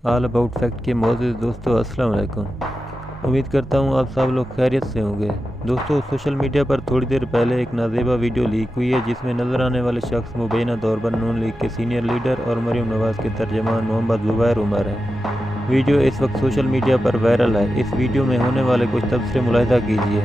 All about fact के मौजूद दोस्तों, अस्सलाम वालेकुम। उम्मीद करता हूँ आप सब लोग खैरियत से होंगे। दोस्तों, सोशल मीडिया पर थोड़ी देर पहले एक नाजेबा वीडियो लीक हुई है जिसमें नजर आने वाले शख्स मुबैना तौर पर नून लीग के सीनियर लीडर और मरीम नवाज के तर्जमान मोहम्मद जुबैर उमर है। वीडियो इस वक्त सोशल मीडिया पर वायरल है। इस वीडियो में होने वाले कुछ तबसरे मुलाहिजा कीजिए।